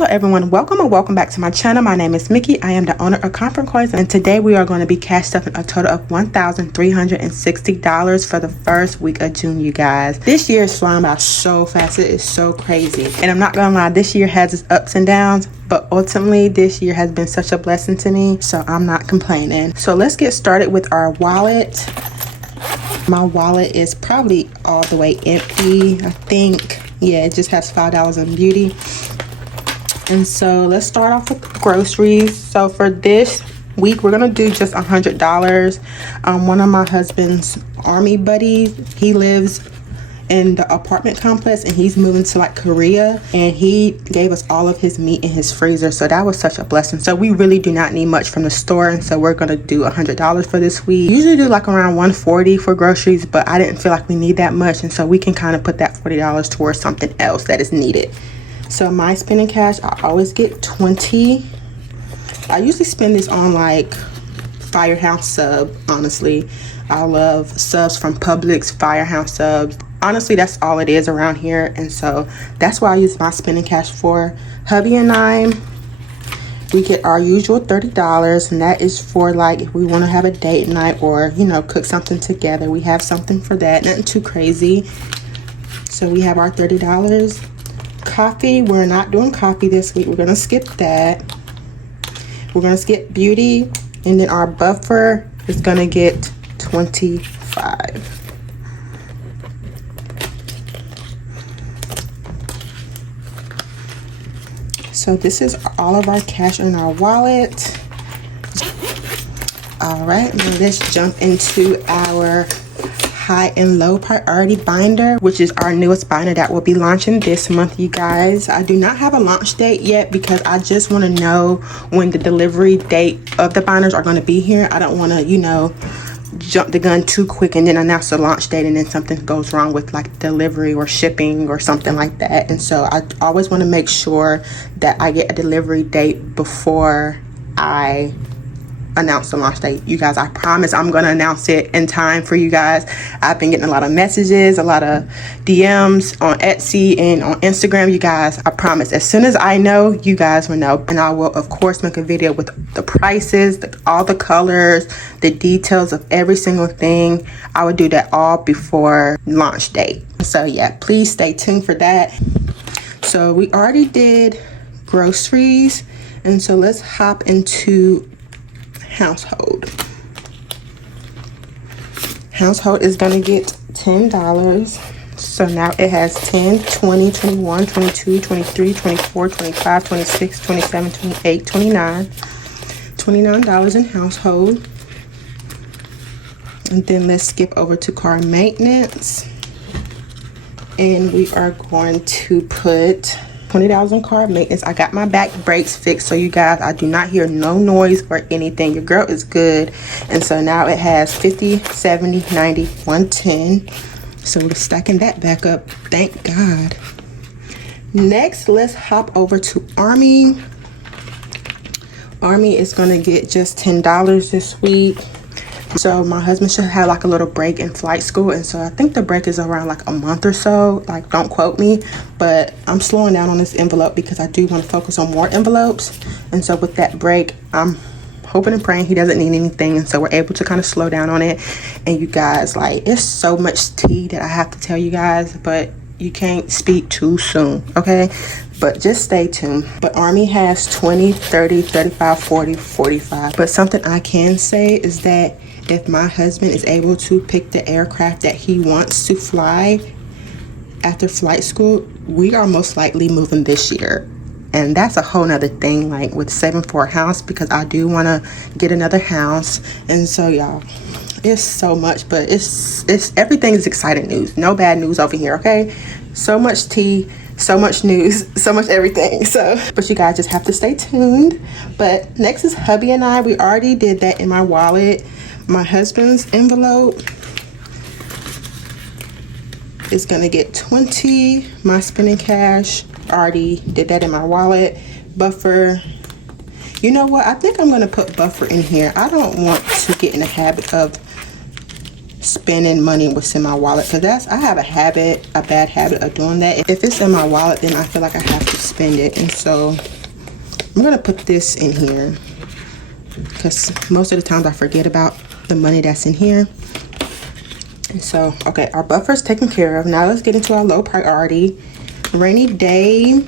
Hello everyone, welcome and welcome back to my channel. My name is Mickey. I am the owner of Comfort Coins, and today we are going to be cash stuffing a total of $1,360 for the first week of June, you guys. This year is flying by so fast. It is so crazy. And I'm not gonna lie, this year has its ups and downs, but ultimately this year has been such a blessing to me, so I'm not complaining. So let's get started with our wallet. My wallet is probably all the way empty, I think. Yeah, it just has $5 on beauty. And so let's start off with groceries. So for this week, we're gonna do just $100. One of my husband's army buddies, he lives in the apartment complex and he's moving to like Korea, and he gave us all of his meat in his freezer, so that was such a blessing. So we really do not need much from the store, and so we're gonna do $100 for this week. We usually do like around $140 for groceries, but I didn't feel like we need that much, and so we can kind of put that $40 towards something else that is needed. So my spending cash, I always get 20. I usually spend this on like Firehouse sub, honestly. I love subs from Publix, Firehouse subs. Honestly, that's all it is around here, and so that's what I use my spending cash for. Hubby and I, we get our usual $30, and that is for like if we want to have a date night or, you know, cook something together. We have something for that, nothing too crazy. So we have our $30. Coffee, we're not doing coffee this week. We're gonna skip that. We're gonna skip beauty, and then our buffer is gonna get 25. So this is all of our cash in our wallet. All right, now let's jump into our high and low priority binder, which is our newest binder that will be launching this month, you guys. I do not have a launch date yet because I just want to know when the delivery date of the binders are going to be here. I don't want to, you know, jump the gun too quick and then announce the launch date and then something goes wrong with like delivery or shipping or something like that. And so I always want to make sure that I get a delivery date before I announce the launch date. You guys, I promise I'm gonna announce it in time for you guys. I've been getting a lot of messages, a lot of DMs on Etsy and on Instagram. You guys, I promise as soon as I know, you guys will know, and I will of course make a video with the prices, all the colors, the details of every single thing. I would do that all before launch date. So yeah, please stay tuned for that. So we already did groceries, and so let's hop into household. Household is gonna get $10. So now it has 10, 20, 21, 22, 23, 24, 25, 26, 27, 28, 29. $29 in household. And then let's skip over to car maintenance. And we are going to put $20 on car maintenance. I got my back brakes fixed, so you guys, I do not hear no noise or anything. Your girl is good. And so now it has 50, 70, 90, 110. So we're stacking that back up, thank God. Next, let's hop over to Army. Army is gonna get just $10 this week. So my husband should have like a little break in flight school, and so I think the break is around like a month or so. Like, don't quote me, but I'm slowing down on this envelope because I do want to focus on more envelopes. And so with that break, I'm hoping and praying he doesn't need anything, and so we're able to kind of slow down on it. And you guys, like, it's so much tea that I have to tell you guys, but you can't speak too soon, okay? But just stay tuned. But Army has 20, 30, 35, 40, 45. But something I can say is that if my husband is able to pick the aircraft that he wants to fly after flight school, we are most likely moving this year. And that's a whole nother thing, like with saving for a house, because I do want to get another house. And so y'all, it's so much, but it's everything is exciting news. No bad news over here, okay? So much tea, so much news, so much everything. So, but you guys just have to stay tuned. But next is hubby and I. We already did that in my wallet. My husband's envelope is gonna get 20. My spending cash, already did that in my wallet. Buffer, you know what, I think I'm gonna put buffer in here. I don't want to get in the habit of spending money what's in my wallet, because I have a bad habit of doing that. If it's in my wallet, then I feel like I have to spend it. And so I'm gonna put this in here because most of the times I forget about the money that's in here. And so, okay, our buffer's taken care of. Now let's get into our low priority. Rainy day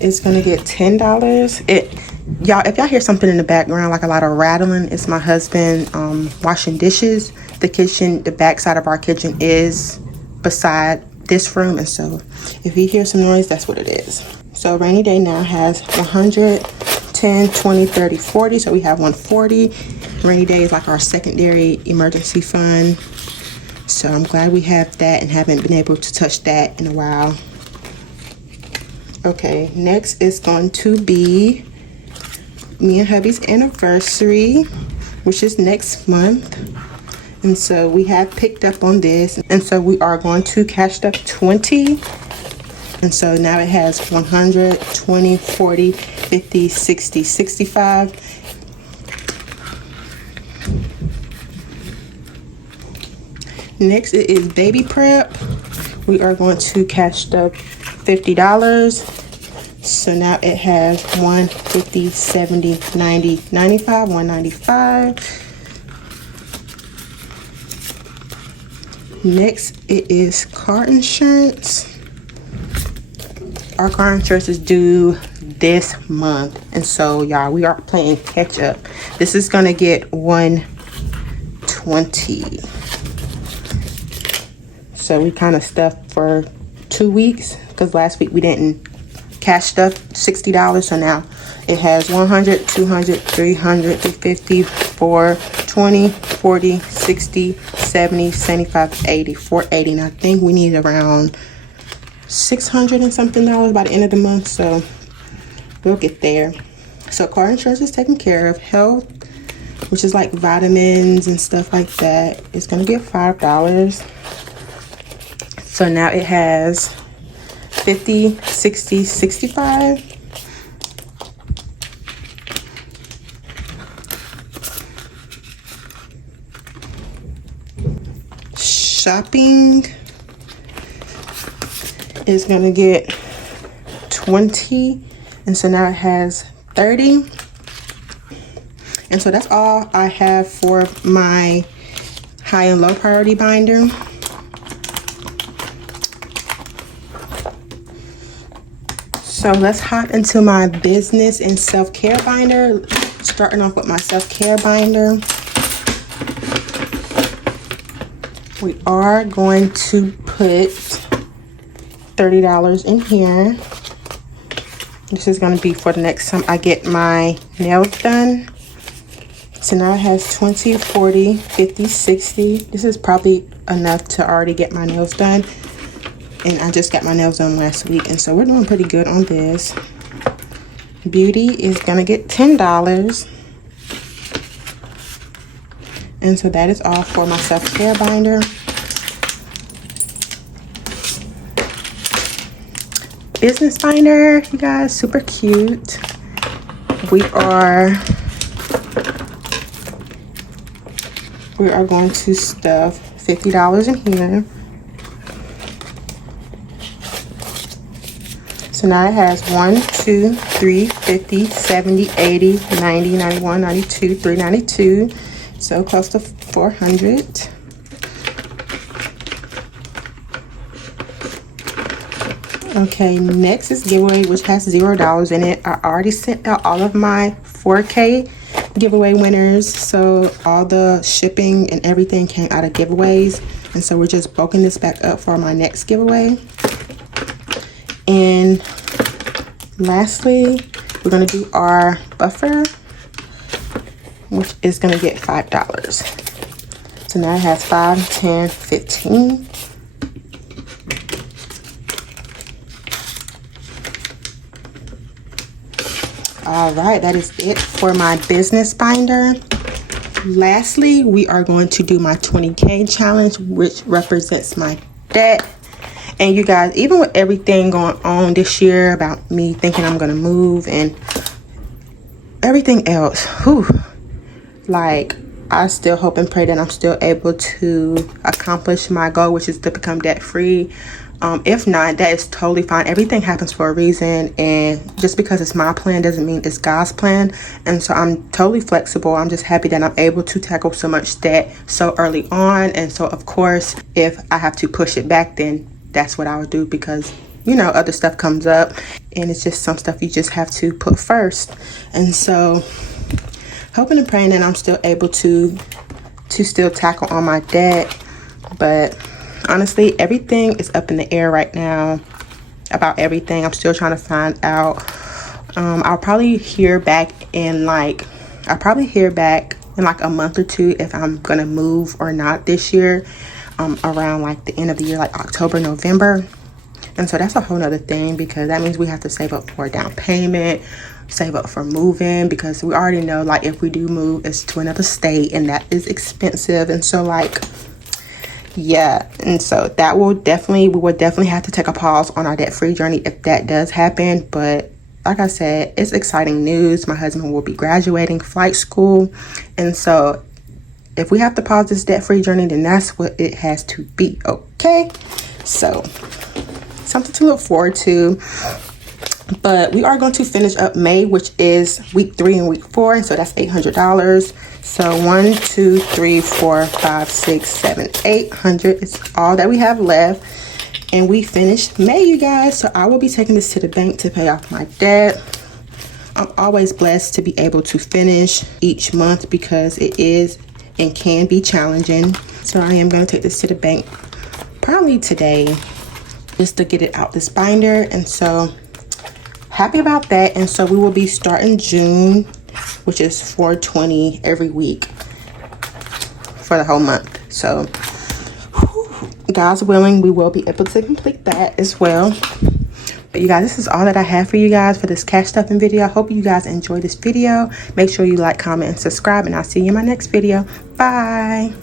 is gonna get $10. Y'all, if y'all hear something in the background, like a lot of rattling, it's my husband washing dishes. The kitchen, the back side of our kitchen is beside this room, and so if you hear some noise, that's what it is. So rainy day now has 100, 10, 20, 30, 40. So we have 140. Rainy day is like our secondary emergency fund. So I'm glad we have that and haven't been able to touch that in a while. Okay, next is going to be me and hubby's anniversary, which is next month. And so we have picked up on this. And so we are going to cash up 20. And so now it has 100, 20, 40, 50, 60, 65. Next it is baby prep. We are going to cash up $50. So now it has 150, 70, 90, 95, 195. Next it is car insurance. Our car insurance is due this month, and so y'all, we are playing catch up. This is gonna get 120. So we kind of stuffed for 2 weeks because last week we didn't cash stuff $60. So now it has 100, 200, 300, 350, 420, 40, 60, 70, 75, 80, 480. And I think we need around $600 and something by the end of the month, so we'll get there. So car insurance is taken care of. Health, which is like vitamins and stuff like that, is gonna be $5. So now it has 50, 60, 65. Shopping is gonna get 20, and so now it has 30. And so that's all I have for my high and low priority binder. So let's hop into my business and self-care binder. Starting off with my self-care binder, we are going to put $30 in here. This is going to be for the next time I get my nails done. So now it has 20, 40, 50, 60. This is probably enough to already get my nails done. And I just got my nails done last week, and so we're doing pretty good on this. Beauty is going to get $10. And so that is all for my self-care binder. Business binder, you guys, super cute. We are going to stuff $50 in here. So now it has 1, 2, 3, 50, 70, 80, 90, 91, 92, 392. So close to 400. Okay, next is giveaway, which has $0 in it. I already sent out all of my 4K giveaway winners, so all the shipping and everything came out of giveaways, and so we're just bulking this back up for my next giveaway. And lastly, we're going to do our buffer, which is going to get $5. So now it has 5, 10, 15. All right, that is it for my business binder. Lastly, we are going to do my 20K challenge, which represents my debt. And you guys, even with everything going on this year about me thinking I'm going to move and everything else, like, I still hope and pray that I'm still able to accomplish my goal, which is to become debt free. If not, that is totally fine. Everything happens for a reason, and just because it's my plan doesn't mean it's God's plan. And so I'm totally flexible. I'm just happy that I'm able to tackle so much debt so early on. And so of course, if I have to push it back, then that's what I would do, because you know, other stuff comes up and it's just some stuff you just have to put first. And so hoping and praying that I'm still able to still tackle on my debt. But honestly, everything is up in the air right now about everything. I'm still trying to find out. I'll probably hear back in like a month or two if I'm gonna move or not this year, around like the end of the year, like October, November. And so that's a whole nother thing, because that means we have to save up for a down payment, save up for moving, because we already know, like, if we do move, it's to another state and that is expensive. And so like, yeah, and so we will definitely have to take a pause on our debt-free journey if that does happen. But like I said, it's exciting news. My husband will be graduating flight school, and so if we have to pause this debt-free journey, then that's what it has to be. Okay, so something to look forward to. But we are going to finish up May, which is week 3 and week 4, and so that's $800. So 1, 2, 3, 4, 5, 6, 7, 800 is all that we have left, and we finished May, you guys. So I will be taking this to the bank to pay off my debt. I'm always blessed to be able to finish each month, because it is and can be challenging. So I am going to take this to the bank probably today, just to get it out this binder. And so happy about that. And so we will be starting June, which is $420 every week for the whole month. So God's willing, we will be able to complete that as well. But you guys, this is all that I have for you guys for this cash stuffing video. I hope you guys enjoyed this video. Make sure you like, comment, and subscribe, and I'll see you in my next video. Bye.